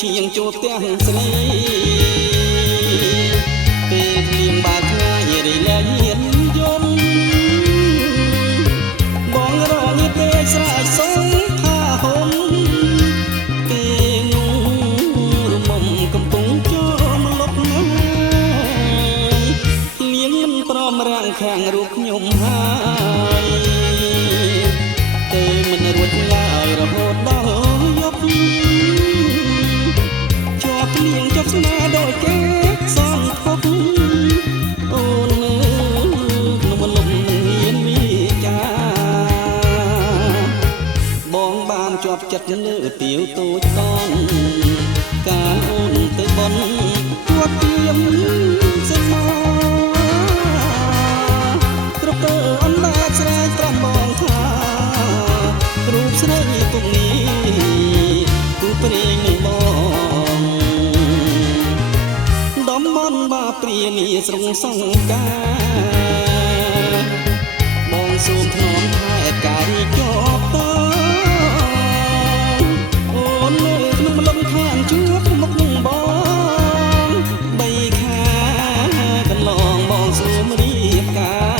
ឈៀងចូលផ្ទះស្រីពេលភ្លៀងបាត់ថ្ងៃរីលែងហ៊ានយំបងរងនេះពេកស្រែកសុំថាហុំពេលនោះរមុំកំពុងចូលមកលុបណាយលៀងមិនព្រមរាំងខាងរូបខ្ញុំហើយទេមិនរួចឡើយរហូតដល់យប់ជាប់លៀងជាប់ស្នេហ៍ដោយគេសន្ទប់អូនក្នុងលំនឹងហ៊ានមីចាបងបានជាប់ចិត្តលើទៀវតូចតន់កាលអូនទៅបន់ទួតទៀមសមាគ្រប់ទៅអណ្ដាតស្រែកប្រាប់បងថារូបស្រីពុកនេះគូព្រេងនឹងបងដំបន់បាព្រានីស្រងសង្ការបងសូមថ្នមថែការីជាប់តអូននៅក្នុងលំខានជួបមុខនឹងបងបីខាកន្លងបងសូមរៀបការ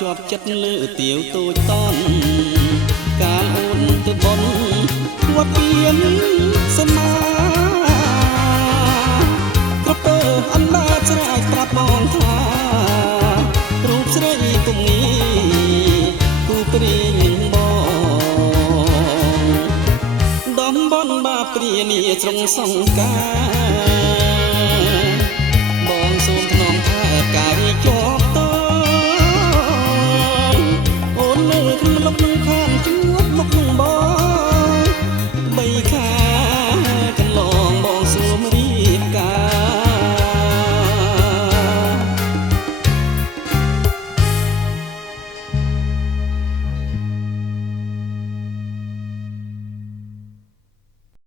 ជាប់ចិត្តលើទៀវតូចតន់កាលអូនទៅបន់គាត់ពៀនសមាគ្រប់ទៅអណ្ដាតស្រែកប្រាប់បងថារូបស្រីពុំនេះគូព្រេងនឹងបងដំបន់បាព្រានីស្រងសង្ការ